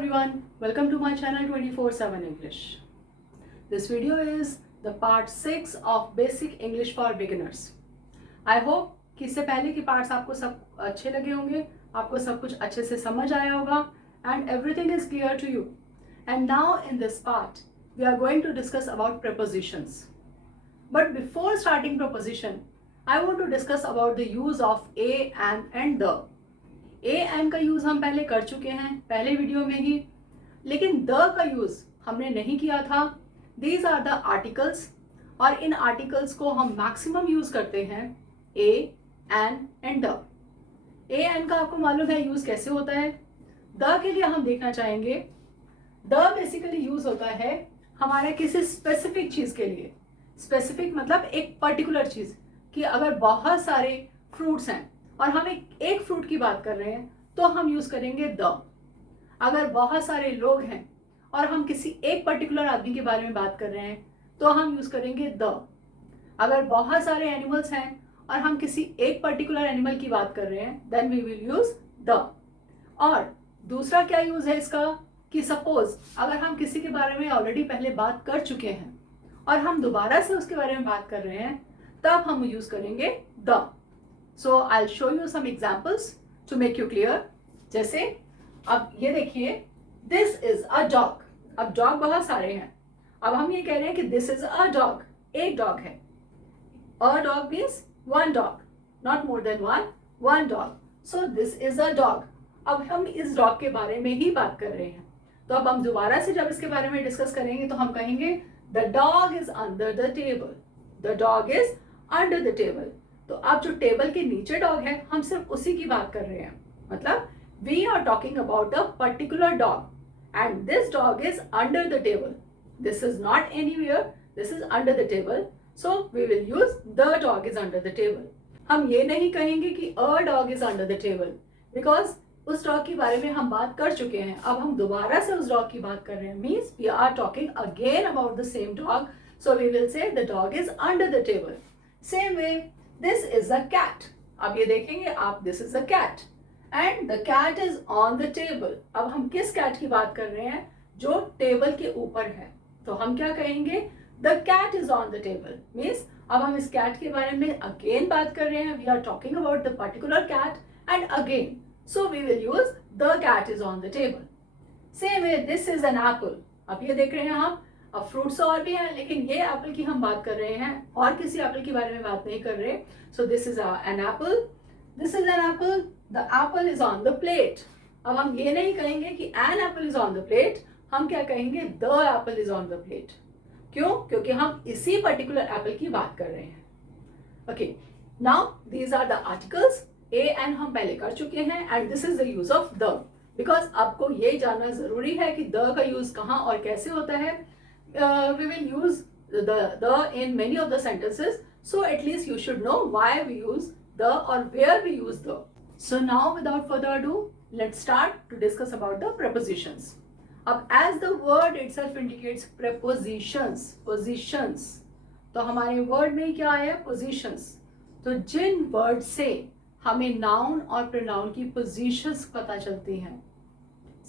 everyone, welcome to my channel 24/7 English. This video is the part 6 of Basic English for Beginners. I hope कि इससे पहले के parts आपको सब अच्छे लगे होंगे, आपको सब कुछ अच्छे से समझ आया होगा and everything is clear to you. And now in this part, we are going to discuss about prepositions. But before starting preposition, I want to discuss about the use of a, and the. A and का use हम पहले कर चुके हैं पहले video में ही, लेकिन the का यूज़ हमने नहीं किया था. दीज आर द आर्टिकल्स और इन आर्टिकल्स को हम मैक्सिमम यूज़ करते हैं A and the. A and का आपको मालूम है यूज़ कैसे होता है. द के लिए हम देखना चाहेंगे. द बेसिकली यूज़ होता है हमारे किसी स्पेसिफिक चीज़ के लिए. स्पेसिफिक मतलब एक पर्टिकुलर चीज़, कि अगर बहुत सारे फ्रूट्स हैं और हम एक फ्रूट की बात कर रहे हैं तो हम यूज़ करेंगे द. अगर बहुत सारे लोग हैं और हम किसी एक पर्टिकुलर आदमी के बारे में बात कर रहे हैं तो हम यूज़ करेंगे द. अगर बहुत सारे एनिमल्स हैं और हम किसी एक पर्टिकुलर एनिमल की बात कर रहे हैं then we will use the. और दूसरा क्या यूज़ है इसका, कि सपोज अगर हम किसी के बारे में ऑलरेडी पहले बात कर चुके हैं और हम दोबारा से उसके बारे में बात कर रहे हैं तब हम यूज़ करेंगे the. So I'll show you some examples to make you clear. जैसे अब ये देखिए, this is a dog. अब dog बहुत सारे हैं. अब हम ये कह रहे हैं कि this is a dog. एक dog है. A dog means one dog, not more than one dog. So this is a dog. अब हम इस dog के बारे में ही बात कर रहे हैं. तो अब हम दोबारा से जब इसके बारे में डिस्कस करेंगे तो हम कहेंगे the dog is under the table. The dog is under the table. तो अब जो टेबल के नीचे डॉग है हम सिर्फ उसी की बात कर रहे हैं. मतलब we are talking about a particular dog and this dog is under the table. This is not anywhere, this is under the table. So we will use the dog is under the table. हम ये नहीं कहेंगे कि a dog is under the table, because उस dog के बारे में हम बात कर चुके हैं. अब हम दोबारा से उस डॉग की बात कर रहे हैं, means we are talking again about the same dog. So we will say the dog is under the table. Same way This is a cat. अब ये देखेंगे आप, this is a cat and the cat is on the table. अब हम किस cat की बात कर रहे हैं, जो टेबल के ऊपर है. तो हम क्या कहेंगे, the cat is on the table. Means अब हम इस cat के बारे में again बात कर रहे हैं. We are talking about the particular cat and again. So we will use the cat is on the table. Same way, this is an apple. अब ये देख रहे हैं आप, अब फ्रूट्स और भी हैं लेकिन ये एप्पल की हम बात कर रहे हैं और किसी एप्पल के बारे में बात नहीं कर रहे. So this is an apple. This is an apple. The apple is on the plate. अब हम ये नहीं कहेंगे कि an apple is on the plate, हम क्या कहेंगे, the apple is on the plate. क्यों? क्योंकि हम इसी पर्टिकुलर एप्पल की बात कर रहे हैं. Okay, now these are the articles. A and हम पहले कर चुके हैं and this is the use of the. Because आपको ये जानना जरूरी है कि द का यूज कहाँ और कैसे होता है. We will use the in many of the sentences, so at least you should know why we use the or where we use the. So now without further ado, let's start to discuss about the prepositions. अब as the word itself indicates prepositions, positions, तो हमारे word में क्या आया, positions. तो जिन word से हमें noun और pronoun की positions पता चलती हैं,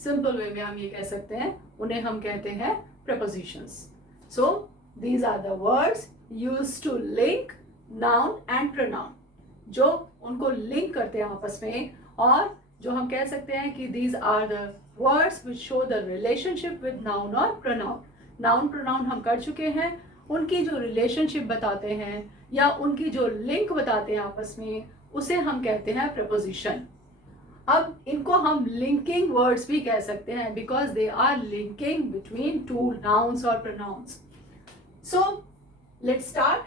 simple way में हम ये कह सकते हैं, उन्हें हम कहते हैं prepositions. So these are the words used to link noun and pronoun, जो उनको link करते हैं आपस में, और जो हम कह सकते हैं कि these are the words which show the relationship with noun or pronoun. Noun pronoun हम कर चुके हैं, उनकी जो relationship बताते हैं या उनकी जो link बताते हैं आपस में, उसे हम कहते हैं preposition. अब इनको हम लिंकिंग वर्ड्स भी कह सकते हैं because they are linking between two nouns और pronouns. So let's start.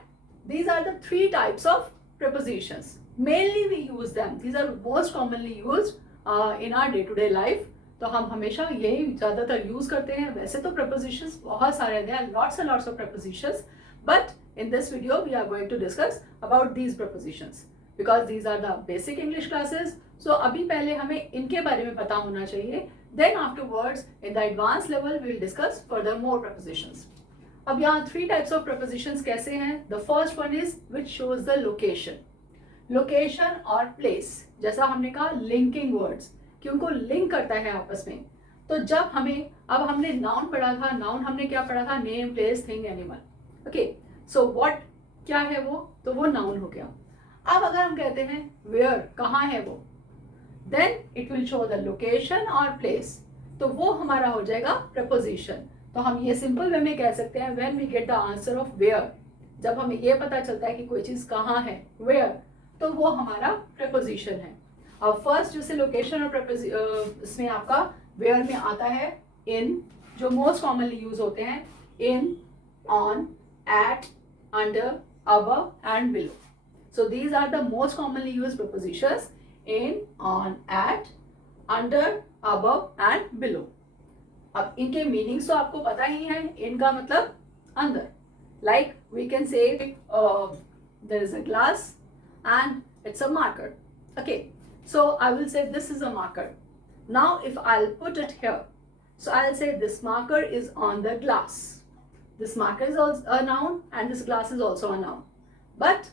These are the three types of prepositions. Mainly we use them. These are most commonly used in our day to day life. तो हम हमेशा यही ज़्यादातर use करते हैं. वैसे तो प्रीपोजिशंस बहुत सारे हैं, there are lots and lots of prepositions, but in this video we are going to discuss about these prepositions because these are the basic English classes. सो अभी पहले हमें इनके बारे में पता होना चाहिए. Then afterwards in the advance level we will discuss further more prepositions. अब यहाँ थ्री टाइप्स ऑफ प्रपोजिशंस कैसे हैं. The first one is which shows the location. Location और प्लेस, जैसा हमने कहा लिंकिंग वर्ड्स, कि उनको लिंक करता है आपस में. तो जब हमें, अब हमने नाउन पढ़ा था, नाउन हमने क्या पढ़ा था, name, place, thing, animal. Okay, so what क्या है वो, तो वो नाउन हो गया. अब अगर हम कहते हैं वेयर, कहाँ है वो, then it will show the location और प्लेस, तो वो हमारा हो जाएगा प्रपोजिशन. तो हम ये सिंपल वे में कह सकते हैं when we get the answer of where, जब हमें ये पता चलता है कि कोई चीज़ कहाँ है, वेयर, तो वो हमारा प्रपोजिशन है. अब फर्स्ट जैसे लोकेशन और इसमें आपका वेयर में आता है इन, जो मोस्ट कॉमनली यूज होते हैं, in, on, at, under, above and below. So these are the most commonly used prepositions: in, on, at, under, above and below. अब इनके मीनिंग्स तो आपको पता ही है. in का मतलब अंदर, like we can say there is a glass and it's a marker. Okay, so I will say this is a marker. Now if I'll put it here, so I'll say this marker is on the glass. This marker is also a noun and this glass is also a noun. But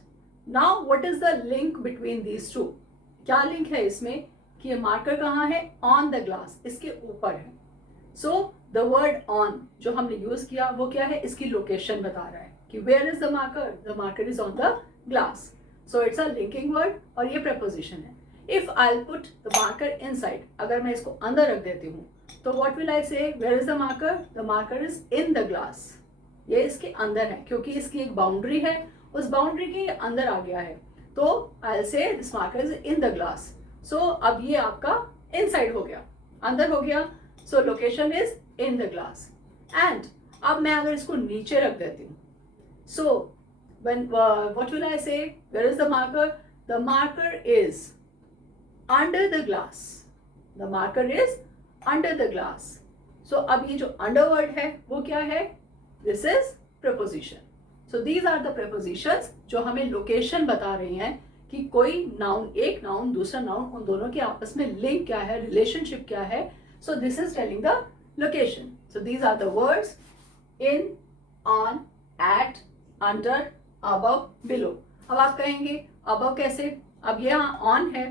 now what is the link between these two? क्या link है इसमें कि ये marker कहाँ है, on the glass, इसके ऊपर है. सो द वर्ड ऑन जो हमने यूज किया वो क्या है, इसकी लोकेशन बता रहा है कि where is the marker is on the glass. So it's a linking word और ये प्रपोजिशन है. If I put the marker inside, अगर मैं इसको अंदर रख देती हूँ तो what will I say, where is the marker is in the glass. ये इसके अंदर है क्योंकि इसकी एक बाउंड्री है, उस बाउंड्री के अंदर आ गया है, तो I say this marker is in the glass. So अब ये आपका इनसाइड हो गया, अंदर हो गया. So location is in the glass. And अब मैं अगर इसको नीचे रख देती हूँ, so when what will I say, where is the marker is under the glass. The marker is under the glass. So अब ये जो अंडर वर्ड है वो क्या है, this is preposition. So these are the prepositions जो हमें location बता रही हैं कि कोई नाउन, एक नाउन दूसरा नाउन, उन दोनों के आपस में लिंक क्या है, रिलेशनशिप क्या है. So this is telling the location. So these are the words in, on, at, under, above, below. अब आप कहेंगे above कैसे, अब ये यहाँ on है,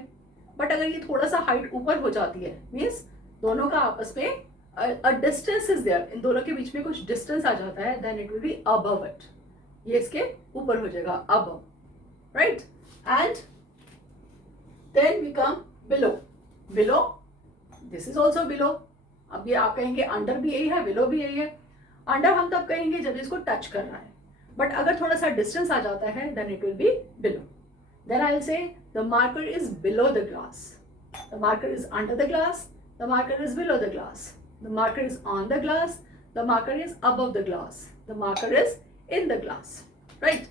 बट अगर ये थोड़ा सा हाइट ऊपर हो जाती है, मीन्स दोनों का आपस में a distance is there, इन दोनों के बीच में कुछ डिस्टेंस आ जाता है, then it will be above it. ये इसके ऊपर हो जाएगा above, right? And then we come below. Below, this is also below. अब ये आप कहेंगे अंडर भी यही है, below भी यही है. अंडर हम तब कहेंगे जब इसको टच कर रहा है, बट अगर थोड़ा सा डिस्टेंस आ जाता है then it will be below. Then I will say the marker is below the glass. The marker is under the glass. The marker is below the glass. The marker is on the glass. The marker is above the glass. The marker is in the glass, right?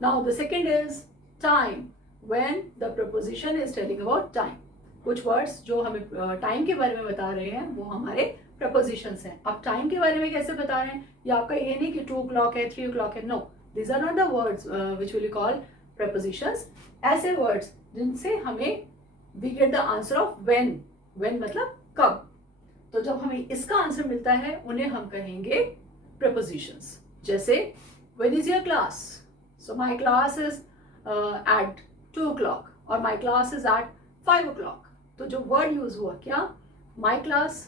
Now the second is time, when the preposition is telling about time. कुछ words जो हमें time के बारे में बता रहे हैं वो हमारे prepositions हैं. अब टाइम के बारे में कैसे बता रहे हैं, ये आपका ये नहीं कि 2 o'clock है, 3 o'clock है, no, these are not the words which we call prepositions. ऐसे words जिनसे हमें we get the answer of when. when मतलब कब. तो जब हमें इसका आंसर मिलता है उन्हें हम कहेंगे prepositions. जैसे when is your class? So my class is at 2 o'clock और my class is at 5 o'clock. तो जो word use हुआ क्या, my class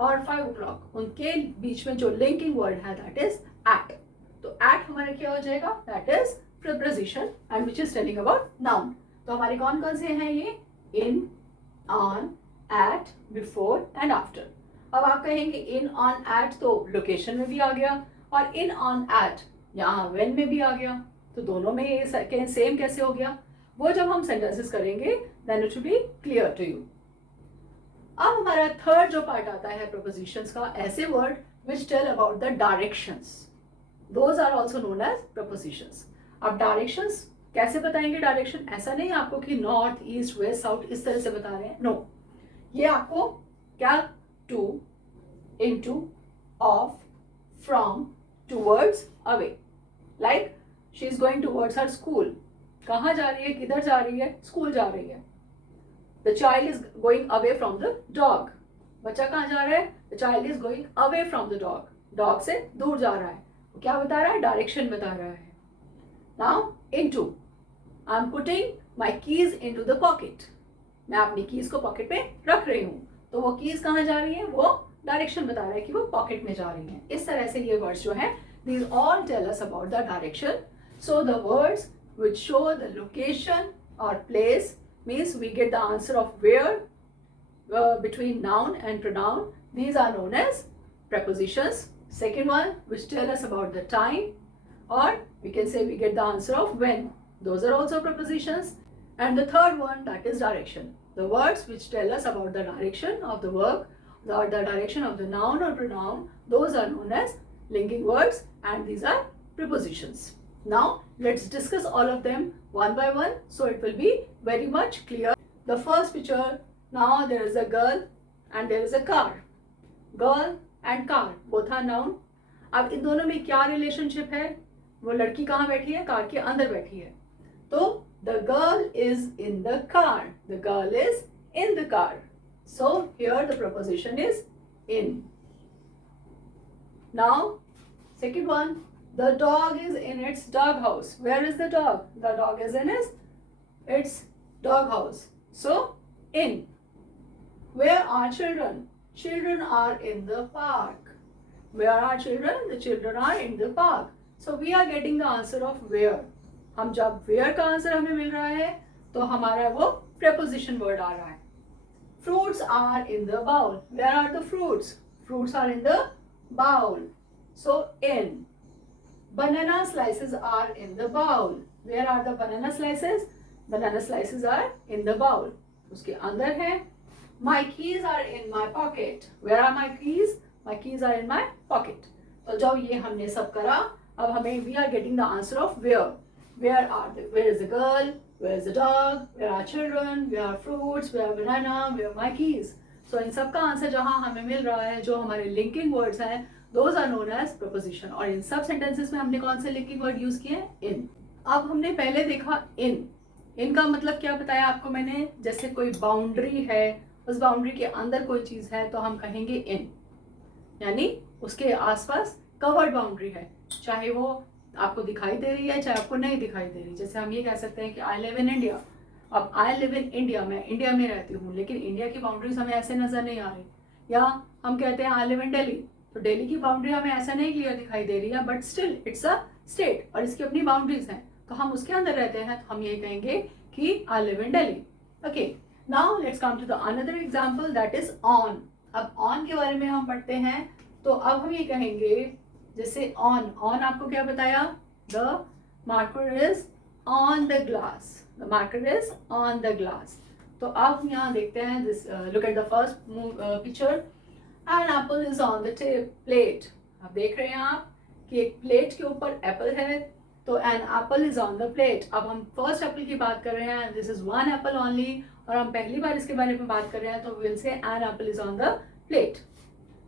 और 5 o'clock, उनके बीच में जो linking word है that is at. तो at हमारा क्या हो जाएगा, that is preposition and which is telling about noun. तो हमारे कौन कौन से हैं ये, in, on, at, before and after. अब आप कहेंगे in, on, at तो लोकेशन में भी आ गया और in, on, at यहाँ when में भी आ गया, तो दोनों में ये सेम कैसे हो गया, वो जब हम सेंटेंसेस करेंगे then it will be clear to you. अब हमारा थर्ड जो पार्ट आता है प्रपोजिशंस का, ऐसे word which tell about the directions. Those are also known as prepositions. अब डायरेक्शंस कैसे बताएंगे, डायरेक्शन ऐसा नहीं आपको कि नॉर्थ, ईस्ट, वेस्ट, साउथ इस तरह से बता रहे हैं, नो. ये आपको क्या, to, into, of, from, towards, away. Like she is going towards her school. कहाँ जा रही है, किधर जा रही है, स्कूल जा रही है. The child is going away from the dog. बच्चा कहाँ जा रहा है, the child is going away from the dog. Dog से दूर जा रहा है. क्या बता रहा है, डायरेक्शन बता रहा है. Now into, I am putting my keys into the pocket. मैं अपनी कीज को पॉकेट में रख रही हूँ, तो वो कीज कहाँ जा रही है, वो डायरेक्शन बता रहा है कि वो पॉकेट में जा रही हैं। इस तरह से ये वर्ड्स जो हैं these all tell us about the direction. So the words which show the location or place means we get the answer of where between noun and pronoun. These are known as prepositions. Second one which tell us about the time, or we can say we get the answer of when. Those are also prepositions. And the third one, that is direction. The words which tell us about the direction of the verb or the direction of the noun or pronoun, those are known as linking words, and these are prepositions. Now let's discuss all of them one by one so it will be very much clear. The first picture, now there is a girl and there is a car. Girl and car both are noun. अब इन दोनों में क्या relationship है? वो लड़की कहाँ बैठी है? कार के अंदर बैठी है. तो the girl is in the car. The girl is in the car. So here the preposition is in. Now, second one, the dog is in its dog house. Where is the dog? The dog is in its dog house. So, in. Where are children? Children are in the park. Where are children? The children are in the park. So, we are getting the answer of where. हम जब where का answer हमें मिल रहा है तो हमारा वो preposition word आ रहा है. Fruits are in the bowl. Where are the fruits? Fruits are in the bowl. So in. Banana slices are in the bowl. Where are the banana slices? Banana slices are in the bowl. उसके अंदर है. My keys are in my pocket. Where are my keys? My keys are in my pocket. तो जब ये हमने सब करा, अब हमें we are getting the answer of where. Where is the girl? Where is the dog? Where are children? Where are fruits? Where are banana? Where are my keys? So इन सब का आंसर जहाँ हमें मिल रहा है, जो हमारे लिंकिंग वर्ड्स हैं, those are known as preposition. और इन सब सेंटेंसेस में हमने कौन से लिंकिंग वर्ड यूज किए? in. अब हमने पहले देखा in. in का मतलब क्या बताया आपको मैंने? जैसे कोई बाउंड्री है, उस बाउंड्री के अंदर कोई चीज है तो हम कहेंगे in. यानी उसके आसपास कवर्ड बाउंड्री है, चाहे वो आपको दिखाई दे रही है चाहे आपको नहीं दिखाई दे रही. जैसे हम ये कह सकते हैं कि आई लिव इन इंडिया. अब आई लिव इन इंडिया, मैं इंडिया में रहती हूँ, लेकिन इंडिया की बाउंड्रीज हमें ऐसे नजर नहीं आ रही. या हम कहते हैं आई लिव इन दिल्ली, तो दिल्ली की बाउंड्री हमें ऐसा नहीं क्लियर दिखाई दे रही है, but still it's a state और इसकी अपनी बाउंड्रीज हैं, तो हम उसके अंदर रहते हैं, तो हम ये कहेंगे कि I live in Delhi. Okay, now let's come to the another example, that is on. अब ऑन के बारे में हम पढ़ते हैं, तो अब हम ये कहेंगे जैसे ऑन आपको क्या बताया? The marker is on the glass. The marker is on the glass. तो अब यहाँ देखते हैं this, look at the first picture. An apple is on the plate. अब देख रहे हैं आप कि एक प्लेट के ऊपर एप्पल है, तो an apple is on the plate. अब हम फर्स्ट एप्पल की बात कर रहे हैं, this is one apple only, और हम पहली बार इसके बारे में बात कर रहे हैं, तो will say an apple is on the plate.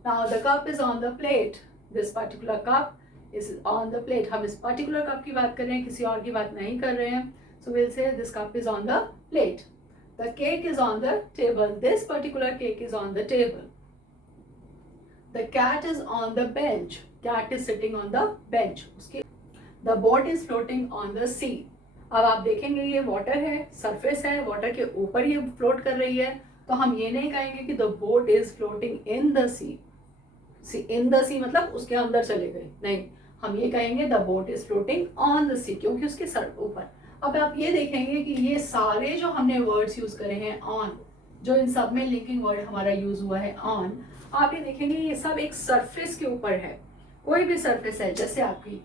Now the cup is on the plate. This particular cup is on the plate. हम इस पर्टिकुलर कप की बात कर रहे हैं, किसी और की बात नहीं कर रहे हैं, so will say this cup is on the plate. The cake is on the table. This particular cake is on the table. The cat is on the bench. Cat is sitting on the bench. उसके the boat is floating on the sea. अब आप देखेंगे ये water है, surface है, water के ऊपर ये फ्लोट कर रही है, तो हम ये नहीं कहेंगे कि the boat is floating in the sea. In the sea मतलब उसके अंदर चले गए, नहीं, हम ये कहेंगे the boat is floating on the sea, क्योंकि उसके सर ऊपर. अब आप ये देखेंगे कि ये सारे जो हमने वर्ड्स यूज करे हैं ऑन, जो इन सब में लिंकिंग वर्ड हमारा यूज हुआ है ऑन, आप ये देखेंगे ये सब एक सरफेस के ऊपर है. कोई भी सरफेस है, जैसे आपकी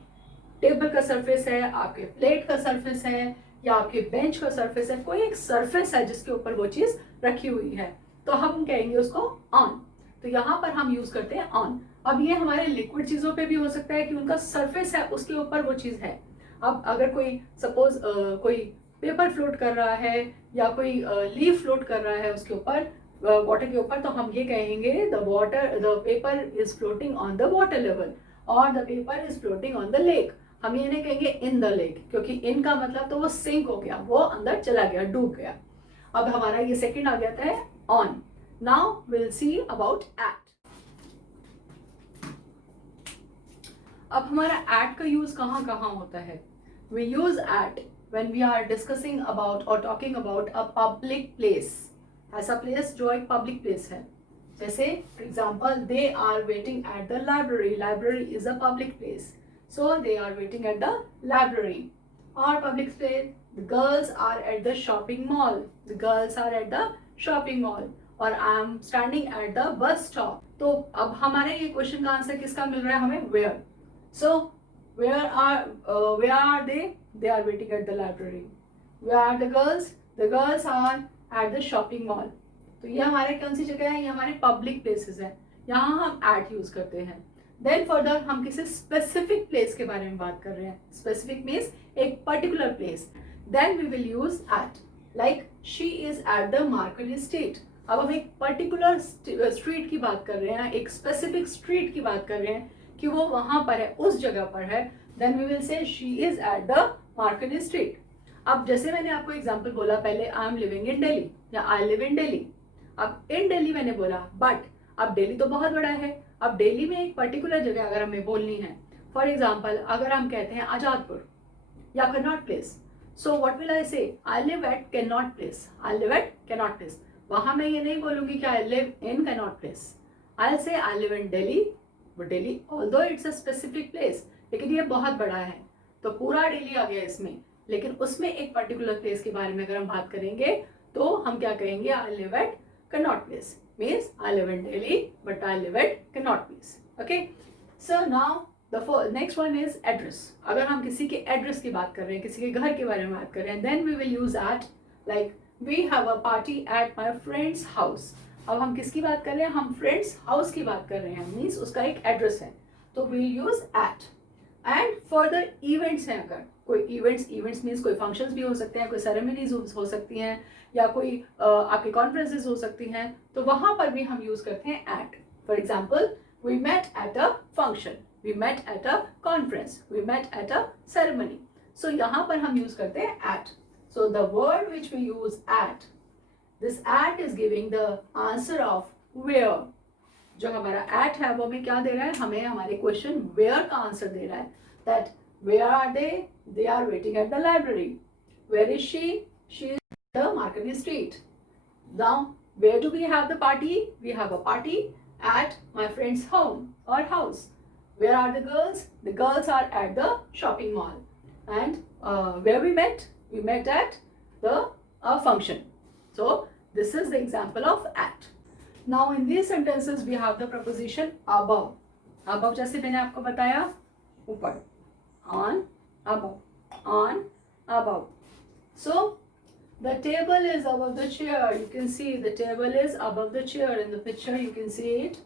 टेबल का सरफेस है, आपके प्लेट का सरफेस है, या आपके बेंच का सरफेस है, कोई एक सरफेस है जिसके ऊपर वो चीज रखी हुई है, तो हम कहेंगे उसको ऑन. तो यहाँ पर हम यूज करते हैं ऑन. अब ये हमारे लिक्विड चीजों पे भी हो सकता है कि उनका सरफेस है, उसके ऊपर वो चीज है. अब अगर कोई सपोज कोई पेपर फ्लोट कर रहा है या कोई लीफ फ्लोट कर रहा है उसके ऊपर, वाटर के ऊपर, तो हम ये कहेंगे the paper is floating on the water level, और the paper is floating on the lake. हम ये नहीं कहेंगे इन द लेक, क्योंकि इन का मतलब तो वो सिंक हो गया, वो अंदर चला गया, डूब गया. अब हमारा ये सेकंड आ जाता है on. Now will see about at. अब हमारा एट का यूज कहाँ कहाँ होता है? We use at when we are discussing about or talking about a public place. ऐसा प्लेस जो एक पब्लिक प्लेस है, जैसे for example they are waiting at the library. Library is a public place, so they are waiting at the library. और public place, the girls are at the shopping mall. The girls are at the shopping mall. और I am standing at the bus stop. तो अब हमारे ये question का answer किसका मिल रहा है हमें? Where. So where are they are waiting at the library. Where are the girls are at the shopping mall. तो ये हमारे कौन सी जगह है? ये हमारे पब्लिक प्लेसेस है, यहाँ हम एट यूज करते हैं. देन फर्दर हम किसी स्पेसिफिक प्लेस के बारे में बात कर रहे हैं. स्पेसिफिक मीन्स एक particular place. Then we will use at. Like she is at the market street. अब हम एक पर्टिकुलर स्ट्रीट की बात कर रहे हैं, एक स्पेसिफिक स्ट्रीट की बात कर रहे हैं कि वो वहां पर है, उस जगह पर है. Then we will say she is at the market street. अब जैसे मैंने आपको एग्जांपल बोला पहले, I am living in Delhi या आई लिव इन दिल्ली. अब इन दिल्ली मैंने बोला, बट अब दिल्ली तो बहुत बड़ा है. अब दिल्ली में एक पर्टिकुलर जगह अगर हमें बोलनी है, फॉर एग्जाम्पल अगर हम कहते हैं आजादपुर या Connaught Place, so what will I say? I live at Connaught Place. I live at Connaught Place. वहां मैं ये नहीं बोलूंगी कि I live in Connaught Place. I say I live in Delhi. Delhi although it's a specific place, लेकिन ये बहुत बड़ा है तो पूरा दिल्ली आ गया इसमें. लेकिन उसमें एक पर्टिकुलर प्लेस के बारे में अगर हम बात करेंगे तो हम क्या कहेंगे? आई live at Connaught place. Means I live in Delhi but I live at Connaught place. Okay. So now the next one is address. अगर हम किसी के एड्रेस की बात कर रहे हैं, किसी के घर के बारे में बात कर रहे हैं, then we will use at. Like we have a party at my friend's house. अब हम किसकी बात कर रहे हैं? हम फ्रेंड्स हाउस की बात कर रहे हैं. मीन्स उसका एक एड्रेस है, तो we'll use at. And further events हैं, अगर कोई इवेंट्स मीन्स कोई फंक्शंस भी हो सकते हैं, कोई सेरेमनीज हो सकती हैं, या कोई आपकी कॉन्फ्रेंसेज हो सकती हैं, तो वहां पर भी हम यूज करते हैं at. For example we met at a function, we met at a conference, we met at a ceremony. So यहाँ पर हम यूज करते हैं at. So the word which we use at, this at is giving the answer of where. जो हमारा eight है वो हमें क्या दे रहा है? हमें हमारे क्वेश्चन वेयर का आंसर दे रहा है. That where are they are waiting at the library. Where is she is the market street. Now where do we have the party? We have a party at my friends home और house. Where are the girls? The girls are at the shopping mall. And where we met? We met at the function. So this is the example of at. Now in these sentences we have the preposition above. Above जैसे मैंने आपको बताया, ऊपर, on, above, on, above. So the table is above the chair. You can see the table is above the chair. In the picture you can see it.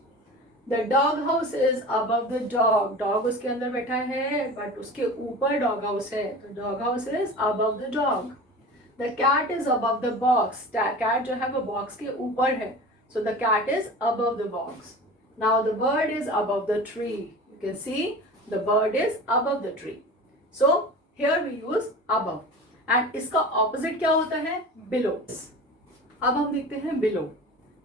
The dog house is above the dog. Dog उसके अंदर बैठा है, but उसके ऊपर dog house है, तो dog house is above the dog. The cat is above the box. Cat जो है वो box के ऊपर है, so the cat is above the box. Now the bird is above the tree. You can see the bird is above the tree. So here we use above. And इसका opposite क्या होता है? Below. अब हम देखते हैं below.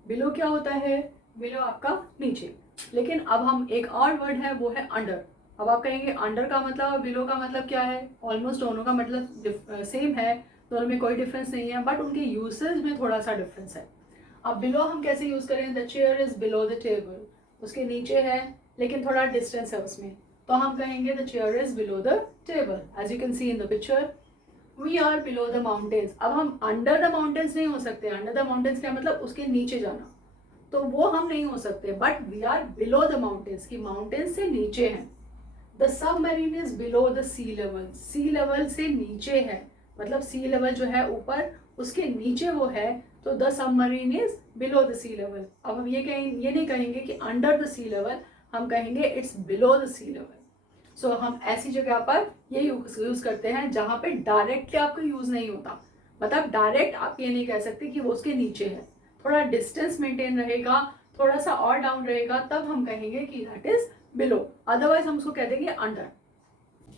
Below क्या होता है? Below आपका नीचे. लेकिन अब हम एक और वर्ड है, वो है अंडर. अब आप कहेंगे अंडर का मतलब और बिलो का मतलब क्या है? ऑलमोस्ट दोनों का मतलब सेम है, दोनों में कोई डिफरेंस नहीं है, बट उनके यूसेज में थोड़ा सा डिफरेंस है. अब बिलो हम कैसे यूज करें? The chair is below the table. उसके नीचे है लेकिन थोड़ा डिस्टेंस है उसमें, तो हम कहेंगे the chair is below the table. As you can see in the picture, we are below the mountains. अब हम अंडर द माउंटेन्स नहीं हो सकते. अंडर द माउंटेन्स क्या मतलब? उसके नीचे जाना, तो वो हम नहीं हो सकते. But we are below the mountains, की माउंटेन्स से नीचे हैं. The submarine is below the sea level. Sea level से नीचे है, मतलब सी लेवल जो है ऊपर, उसके नीचे वो है, तो the submarine is below the sea level. अब हम ये नहीं कहेंगे कि अंडर द सी लेवल, हम कहेंगे it's below the sea level. So हम ऐसी जगह पर ये यूज करते हैं जहाँ पे डायरेक्टली आपको यूज नहीं होता. मतलब डायरेक्ट आप ये नहीं कह सकते कि वो उसके नीचे है, थोड़ा डिस्टेंस मेंटेन रहेगा, थोड़ा सा और डाउन रहेगा, तब हम कहेंगे कि दैट इज बिलो. अदरवाइज हम उसको कह देंगे अंडर.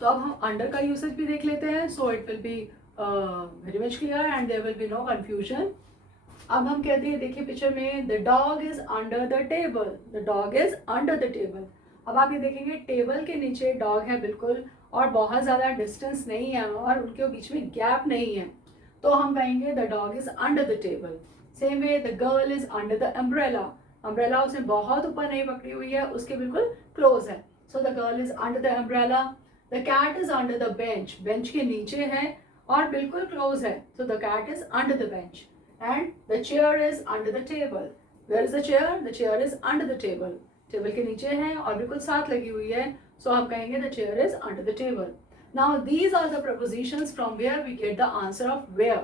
तो अब हम अंडर का यूसेज भी देख लेते हैं. So it will be very much clear and there will be no confusion. अब हम कहते हैं, देखिए पिक्चर में, the dog is under the table. The dog is under the table. अब आप ये देखेंगे टेबल के नीचे डॉग है बिल्कुल, और बहुत ज़्यादा डिस्टेंस नहीं है और उनके बीच में गैप नहीं है, तो हम कहेंगे the dog is under the table. Same way the girl is under the umbrella. Umbrella उसने बहुत ऊपर नहीं पकड़ी हुई है, उसके बिल्कुल क्लोज है. So the girl is under the umbrella. The cat is under the bench, bench के नीचे है और बिल्कुल क्लोज है. So the cat is under the bench. And the chair is under the table. Where is the chair? The chair is under the table. Table के नीचे है और बिल्कुल साथ लगी हुई है. सो हम कहेंगे the chair is under the table. Now these are the prepositions from where we get the answer of where.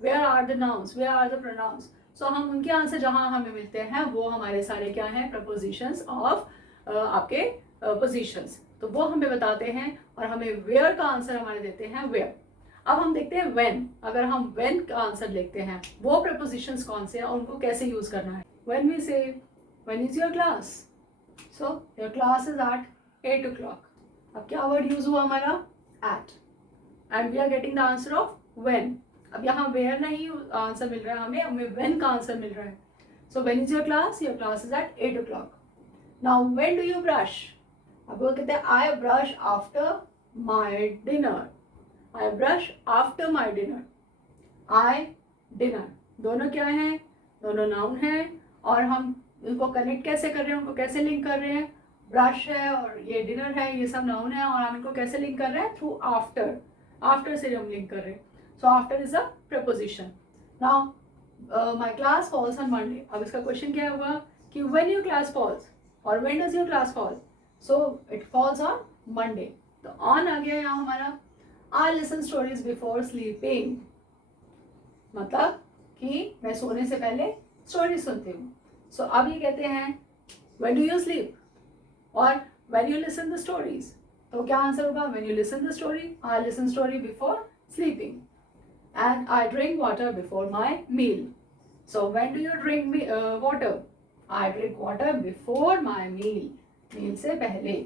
Where are the nouns? Where are the pronouns? So हम उनके आंसर जहाँ हमें मिलते हैं वो हमारे सारे क्या हैं? Prepositions of आपके positions. तो वो हमें बताते हैं और हमें where का आंसर हमारे देते हैं where. अब हम देखते हैं when. अगर हम when का आंसर लिखते हैं वो prepositions कौन से हैं और उनको कैसे यूज करना है. When we say when is your class? So your class is at 8 o'clock. अब क्या वर्ड यूज हुआ हमारा? At. And we are getting the answer of when. अब यहाँ where नहीं आंसर मिल रहा है हमें when का आंसर मिल रहा है. So when is your class? Your class is at 8 o'clock. Now when do you brush? अब वो कहते हैं I brush after my dinner. I brush after my dinner. I dinner दोनों क्या हैं? दोनों नाउन हैं और हम इनको कनेक्ट कैसे कर रहे हैं, उनको कैसे लिंक कर रहे हैं? ब्रश है और ये डिनर है, ये सब नाउन है और हम इनको कैसे लिंक कर रहे हैं? Through after. आफ्टर से हम लिंक कर रहे हैं. So after is a preposition. Now my class falls on Monday. अब इसका क्वेश्चन क्या होगा कि व्हेन योर क्लास फॉल्स और when does your class fall? So it falls on Monday. तो ऑन आ गया यहाँ हमारा. I listen stories before sleeping. मतलब कि मैं सोने से पहले स्टोरी सुनती हूँ. सो अब ये कहते हैं व्हेन डू यू स्लीप और when you listen the stories. तो क्या आंसर होगा? when you listen the story, I listen story before sleeping and I drink water before my meal. So when do you drink water? I drink water before my meal. meal से पहले.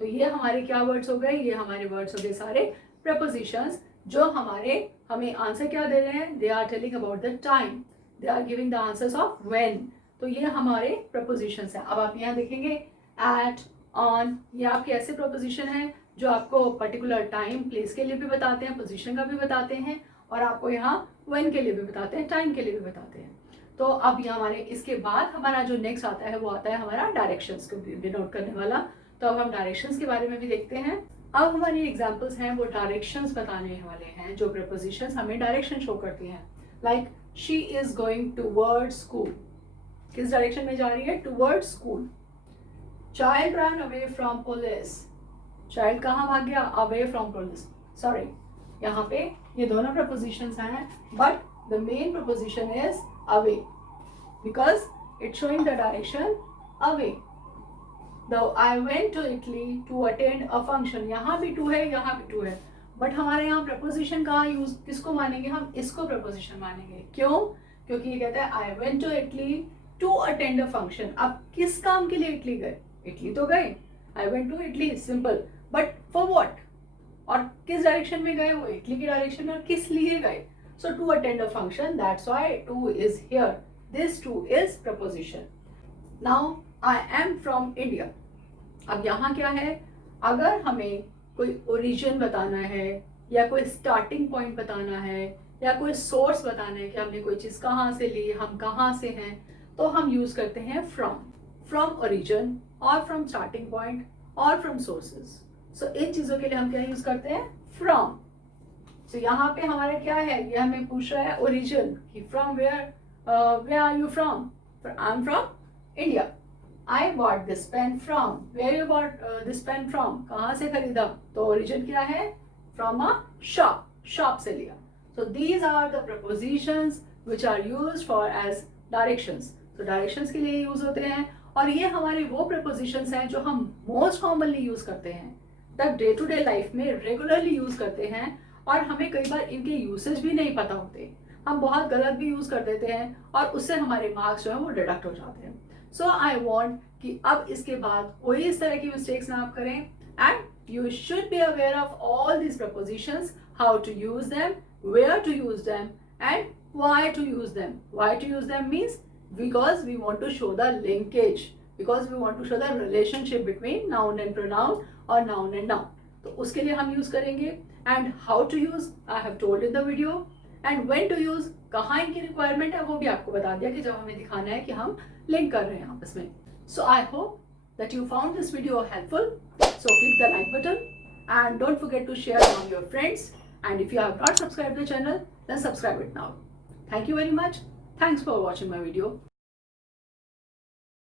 तो ये हमारे क्या words हो गए? ये हमारे वर्ड्स हो गए सारे prepositions जो हमें आंसर क्या दे रहे हैं? They are telling about the time. They are giving the answers of when. तो ये हमारे prepositions हैं. अब आप यहाँ देखेंगे at, on, ये आपके ऐसे प्रपोजिशन हैं जो आपको पर्टिकुलर टाइम प्लेस के लिए भी बताते हैं, पोजीशन का भी बताते हैं और आपको यहाँ when के लिए भी बताते हैं, टाइम के लिए भी बताते हैं. तो अब ये हमारे इसके बाद हमारा जो नेक्स्ट आता है वो आता है हमारा डायरेक्शंस को डिनोट करने वाला. तो अब हम डायरेक्शंस के बारे में भी देखते हैं. अब हमारी एग्जाम्पल्स हैं वो डायरेक्शंस बताने वाले हैं जो प्रपोजिशंस हमें डायरेक्शन शो करती हैं. Like she is going towards school. किस डायरेक्शन में जा रही है? Towards school. Child ran away from police. Child कहाँ भाग गया? Away from police. Sorry, यहाँ पे ये दोनों prepositions हैं, but the main preposition is away because it's showing the direction away. Though I went to Italy to attend a function. यहाँ भी to है, यहाँ भी to है, but हमारे यहाँ preposition कहाँ यूज किसको मानेंगे? हम इसको preposition मानेंगे. क्यों? क्योंकि ये कहता है I went to Italy to attend a function. अब किस काम के लिए इटली गए? इटली तो गए. I went to Italy, simple. But for what? और किस डायरेक्शन में गए? वो इटली की डायरेक्शन में. और किस लिए गए? So to attend a function. That's why to is here. This to is preposition. Now I am from India. अब यहाँ क्या है? अगर हमें कोई ओरिजिन बताना है या कोई स्टार्टिंग पॉइंट बताना है या कोई सोर्स बताना है कि हमने कोई चीज़ कहाँ से ली, हम कहाँ से हैं, तो हम यूज करते हैं फ्रॉम ओरिजिन और फ्रॉम स्टार्टिंग पॉइंट और फ्रॉम सोर्सेज. सो इन चीजों के लिए हम क्या यूज करते हैं? फ्रॉम. सो यहाँ पे हमारा क्या है? ये हमें पूछ रहा है ओरिजिन कि from where are you from? I am from India. I bought this pen from. Where you bought this pen from? कहाँ से खरीदा? तो ओरिजिन क्या है? From a shop. शॉप से लिया. So these are the prepositions which are used for as directions. तो directions के लिए यूज होते हैं और ये हमारे वो प्रपोजिशंस हैं जो हम मोस्ट कॉमनली यूज करते हैं, तब डे टू डे लाइफ में रेगुलरली यूज करते हैं और हमें कई बार इनके यूसेज भी नहीं पता होते. हम बहुत गलत भी यूज कर देते हैं और उससे हमारे मार्क्स जो है वो डिडक्ट हो जाते हैं. सो आई वॉन्ट कि अब इसके बाद कोई इस तरह की मिस्टेक्स ना आप करें and you should be aware of all these prepositions, how to use them, where to use them and why to use them. Why to use them means because we want to show the linkage, because we want to show the relationship between noun and pronoun or noun and noun. तो उसके लिए हम use करेंगे. And how to use I have told in the video. And when to use, कहाँ इनकी requirement है वो भी आपको बता दिया कि जब हमें दिखाना है कि हम लिंक कर रहे हैं आपस में. So I hope that you found this video helpful. So click the like button and don't forget to share among your friends. And if you have not subscribed the channel, then subscribe it now. Thank you very much. Thanks for watching my video.